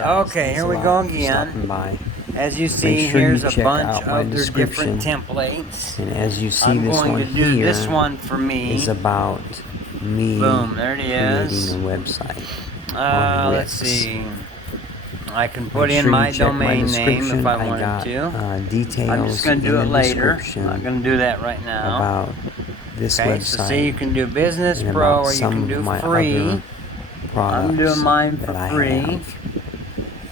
Okay, here we go again. As you see, here's a bunch of their different templates. And as you see, I'm this going one to do here this one for me. is about me Boom, there it creating is. a website on Let's Wix. see. I can put Make in sure my you check my domain name if description. I I wanted got to. details I'm just going to do in it the later. description I'm not going to do that right now. about this Okay, website. so see, you can do business and pro about or you some can of do my free. other products I'm doing mine for that I free. have.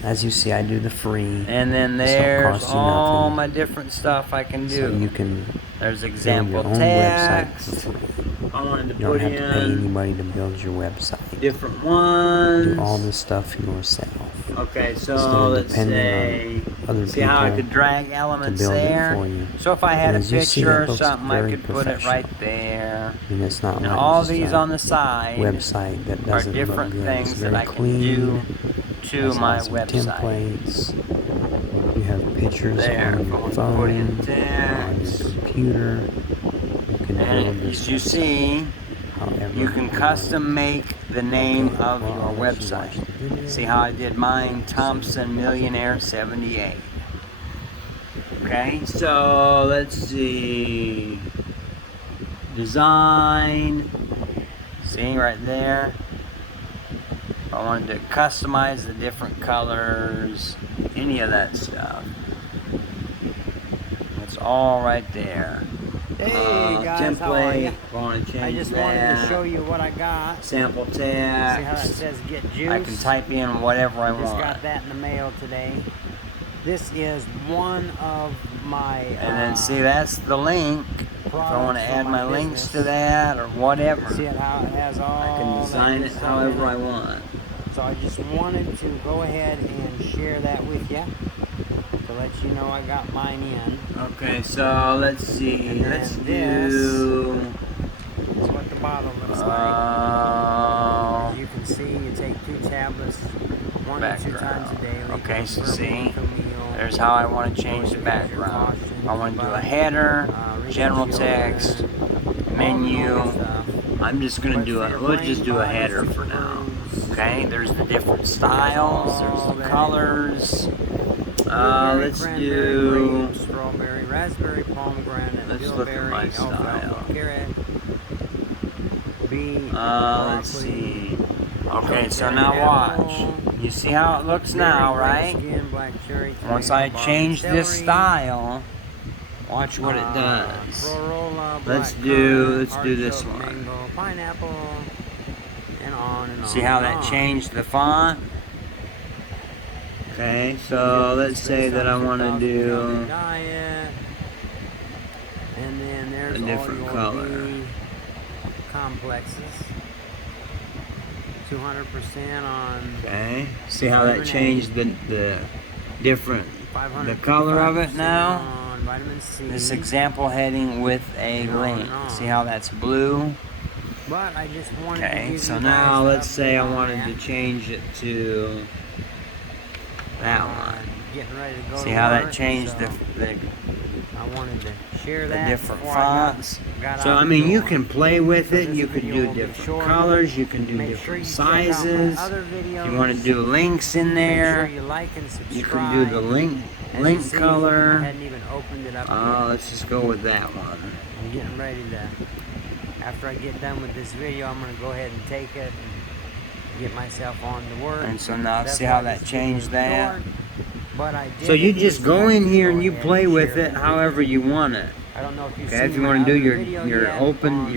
As you see, I do the free. And then This don't there's cost you all nothing. my different stuff I can do. So you can there's build example your own text. website for free. I wanted to You don't put have to pay in anybody to build your website. different ones. Do all this stuff yourself. Okay, so Instead of let's say, other see how I people could drag elements to build there? it for you. So if I had a As you see, picture that or looks something, I very could put it right professional. there. And it's not And like all just these a on the side website that are doesn't look different good. things It's that very I can clean. do to Has my lots of website. templates. You have pictures There, on if I your want to phone, put in on your text. computer. You can build And this as you website see, however you can want. custom make the name Okay, of well, your I'll let you watch website. the video. See how I did mine? Thompson Millionaire 78. Okay, so let's see. Design. See right there. I wanted to customize the different colors, any of that stuff. It's all right there. Hey guys, how are you? Want to change I just wanted to show you what I got. Sample text. See how that says get juice? I can type in whatever I Just want. got that in the mail today. This is one of my And then see, that's the link. If I want to add my links to that or whatever, see how it has all I can design it however I want. So I just wanted to go ahead and share that with you to let you know I got mine in. Okay, so let's see. And Let's then do. That's what the bottle looks like. As you can see, you take 2 tablets, 1 to 2 times a day. Okay, so see, there's how I want to change the background. I want to do a header, general text, menu. I'm just going to do it. Let's just do a header for now. Okay, there's the different styles, there's the colors. Let's do. Strawberry, raspberry, pomegranate, Let's look at my style. Carrot, let's see. Okay, so now watch. You see how it looks now, right? Once I change this style, watch what it does. Let's do this one. Pineapple, and on and on. See how that changed the font? Okay, so let's say that I want to do and then there's a different color. Complexes. 200% on. Okay, see how that changed the different the color of it now? On vitamin C. This example heading with a link. See how that's blue? But I just wanted to Okay, give so you now guys let's the say I update on wanted that. to change it to that one. Getting ready to go See to how work, that changed so the I wanted to share that different before I fonts. got So out I the mean, you door. can play with it. This You can video do will be different short. colors. You can do Make different sure you check out my sizes. other If videos. you want to do links in Make there, sure you like and subscribe. you can do the link As you link see, I color. hadn't even opened it up yet. Let's just go with that one. I'm getting ready to, after I get done with this video, I'm going to go ahead and take it and get myself on to work. And so now That's see why how that this changed video is that? short, but I did So you at just least go want in to here go and you ahead play and with share it however you want it. I don't know if you've Okay, seen if you my want to do other video your yet open on,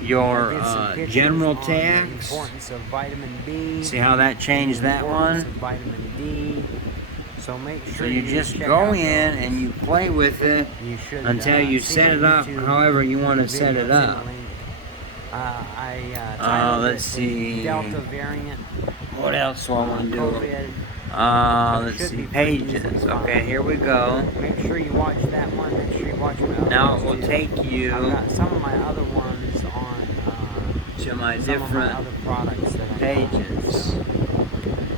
your I did some pictures general on the text. importance of vitamin B. See how that changed the that importance one? of vitamin D. So make sure So you just check go out in those. and you play with it You should, until you see set my it up YouTube however you want to set videos it in the up. link. I titled Let's it see. Delta variant. What else do I want to do? COVID. Let's see, pages. Okay, here we go. Make sure you watch that one. Make sure you watch my other Now it ones will too. take I've you got some of my other ones on to my some of my different other products that I got. pages.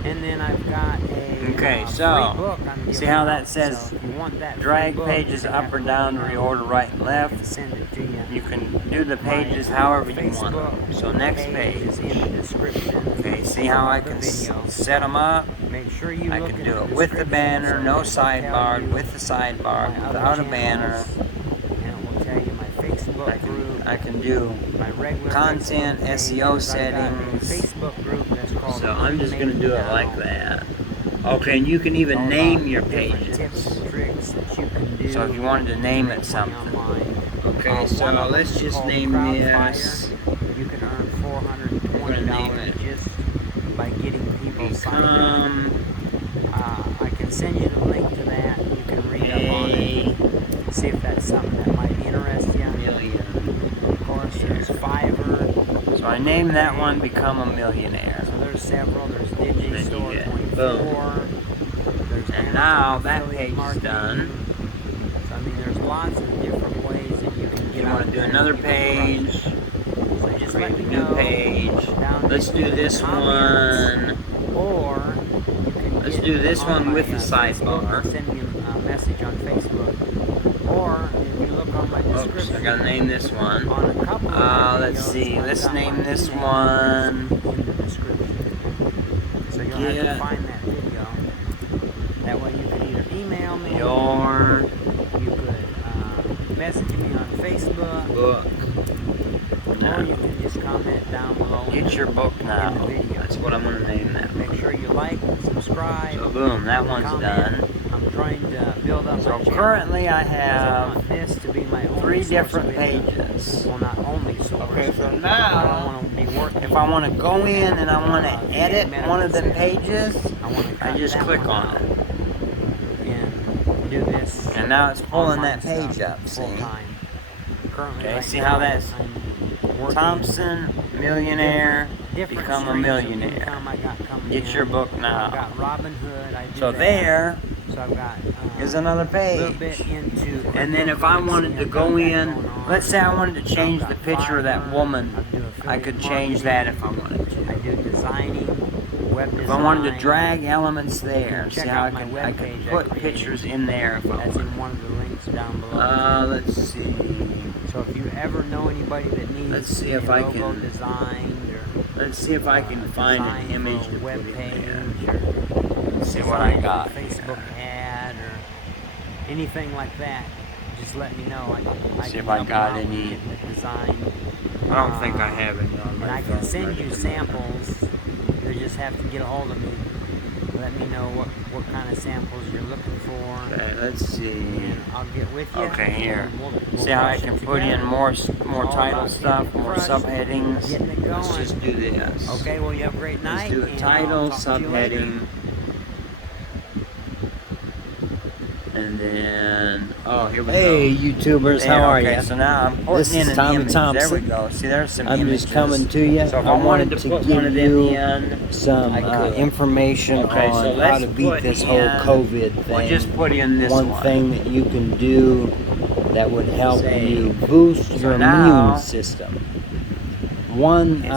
And then I've got a Okay, free so book I'm see giving how out. that says So if you want that drag free book, pages you up have or to down to let me know. reorder right and I left. can send it to you. You can do the My pages however you want. Facebook So next page is in the description. Okay, see how I of the can video. set them up? Make sure you I look can in do the it with the description banner, so no it will tell sidebar, you with the sidebar, my other without a banner. channels, and it will tell you my Facebook group, I can do my regular content, Facebook SEO pages. I've got a settings. Facebook group that's called So I'm just Money gonna do it Making like Now. that. Okay, and you can It's even all name about your different tips pages. and tricks that you can do. So if you wanted to name make it money something. online. Okay, so One of them let's is just called name Crowdfire. this. You can earn We're gonna name $420 it just by getting people signed up. Become I can send you the link to that. You can read up on it. See if that's something that might interest you. Million. Of course, there's Fiverr. So I named that one Become a Millionaire. So there's several. There's Then you Digistore get 24. There's And Amazon now that affiliate page is marketing. done. So I mean, there's lots of different ways that you can get You out want to do there another and you can page? crush it. So just Create let a me new know page. down Let's in do the this comments, one. or you can Let's get do this on one my, with the Facebook sidebar. or send me a message on Facebook, or if you look on my Oops, description. I gotta name this one. On a couple of my Let's videos, see. I've Let's got name my this email one. in the description. So you'll have Get to find that video. That way you can either email me, Your you could message me on Facebook, book. or you can just comment down below. Get your book in now. the video. That's what I'm gonna name that. Make sure you like, subscribe, So boom, that one's comment. done. I'm trying to build up So my channel. currently I I have want this to be my only 3 source different of income. pages. Well, not only source. Okay, so I don't now want to be working. if I want to go in and I want to edit one of them pages, I just click on it. And do this. And now it's pulling online that page stuff up, see? full time. Currently, Okay, right see now, how that's I'm working Thompson, millionaire, different become a streams of millionaire. income I got coming Get in. your book I've now. got Robin Hood. I do So that. there So I've got is another a little page. bit into. And then if I wanted to go in, let's say I wanted to change the picture of that woman, I could change that if I wanted to. I do designing, web design. If I wanted to drag elements there, see Check how I out my can webpage I put created. pictures in there if I That's want. in one of the links down below. Let's see. So if you ever know anybody that needs Let's see if a I logo can- designed or Let's see if I can find an design image for to a put web in page there. or Let's see what I design got for a Facebook here. ad or anything like that, just let me know. I See can if I help got you out with any- getting it designed. I don't think I have any on And my I phone. can send you right? samples. You just have to get a hold of me. Let me know what kind of samples you're looking for. Okay, let's see. And I'll get with you. Okay, here. and we'll See how I crush can it put in together. more All title about stuff, getting it more crushed, subheadings. getting it Let's going. just do this. Okay, well, you have a great night. Let's do a and title, I'll talk to you later. subheading, and then here we Hey, go. YouTubers, There, how are okay, you? So now I'm putting This in is an Tommy image. Thompson. There we go. See, there's some I'm images. just coming to you. So if I I wanted wanted to to put give one of them you in, some I could. information Okay, so on how let's to beat put this whole in- COVID thing. we'll just put in this one one. thing that you can do that would help Say, you boost so your now- immune system. One see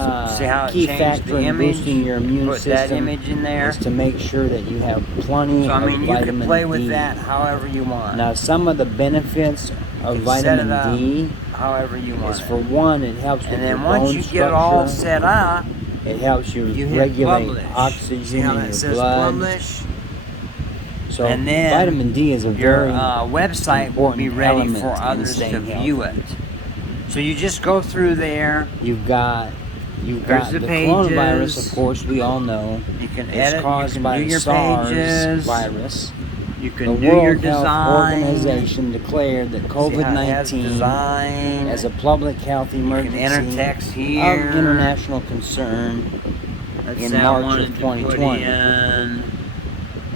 how it key changed factor the in image? boosting your immune Put that system image in there. is to make sure that you have plenty So I mean, of you vitamin can play D. with that however you want. Now, some of the benefits of You can set it vitamin D however you want is, it. for one, it helps with And your then once bone you get it all structure. set up, It helps you you hit regulate publish. See oxygen how in that your says blood. publish? So And then vitamin D is a Your very website will be important ready element for in others to staying view it. So you just go through there. You've got There's the the coronavirus, pages. of course, we all know. You can It's edit. You caused can by do your SARS pages. virus. You The can do World your Health design. Organization declared that See how it has COVID-19 design. as a public health You can emergency enter text here. of international concern Let's in say I March wanted of to put 2020. in-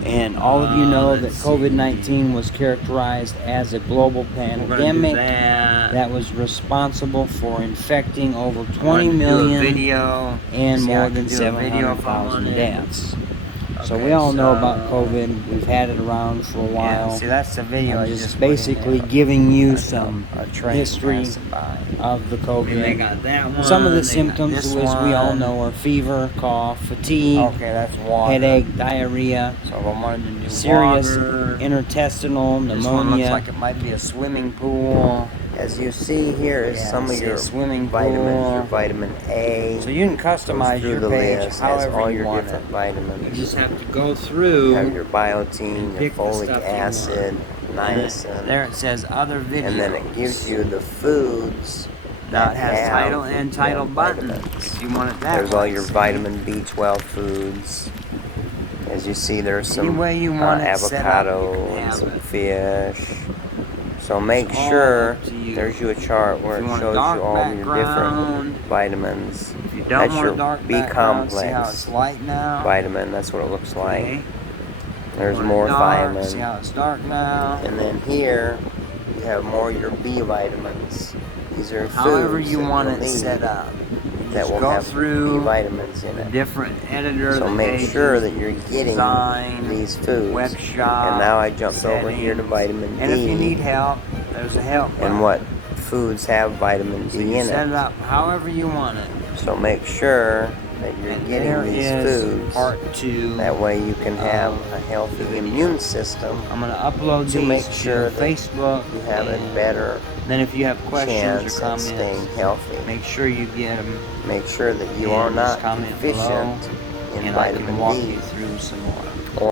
And all of you know that let's see. COVID-19 was characterized as a global We're gonna do pandemic that. that was responsible for infecting over We're 20 gonna do a million video. and See, I more can than do a video if I 700,000 wanted. deaths. So Okay, we all know about so- COVID. We've had it around for a while. Yeah, see, that's the video I'm I just put in basically there. giving you That's some a train history passing by. of the They COVID. got that one. Some of the they got symptoms, this as we all one. know, are fever, cough, fatigue, Okay, that's water. headache, diarrhea, So if I wanted to do serious water, interstitial this one looks pneumonia. like it might be a swimming pool. As you see here is Yeah, some of see your a swimming vitamins, pool. your vitamin A. So you can goes customize through your the page list, has however all you your want different it. vitamins. You just have to go You through. have your biotin, your pick the folic stuff you acid, niacin, There it says other videos. and then it gives you the foods Now that it has have title and title them buttons. vitamins. You want it that There's way. all your see? vitamin B12 foods. As you see, there's some Any way you want it set up, avocado you can and have some it. fish. So make It's all sure up to you. there's you a chart where If you it want a shows dark you all of your background, different vitamins. If you don't That's want your a dark B background, see how complex it's light now. vitamin. That's what it looks like. Okay. There's Want it more dark, thiamine. See how it's dark now. And then here you have more of your B vitamins. These are However foods you that want you'll it need set up. You that just will go have B through vitamins in the it. different editor. So the make pages, sure that you're getting design, these foods. web shop, And now I jumped over here to settings. vitamin D. And if you need help, there's a help button. and what foods have vitamin So D you in set it. it up however you want it. So make sure that you're And there getting these is foods. part 2. That way you can have of a healthy the immune system. I'm going to upload to these make to sure that Facebook. You have a and better then if you have questions chance or at comments, staying healthy. make sure you get them. Make sure that you and are just not comment deficient below, in and I can vitamin walk D. you through some more.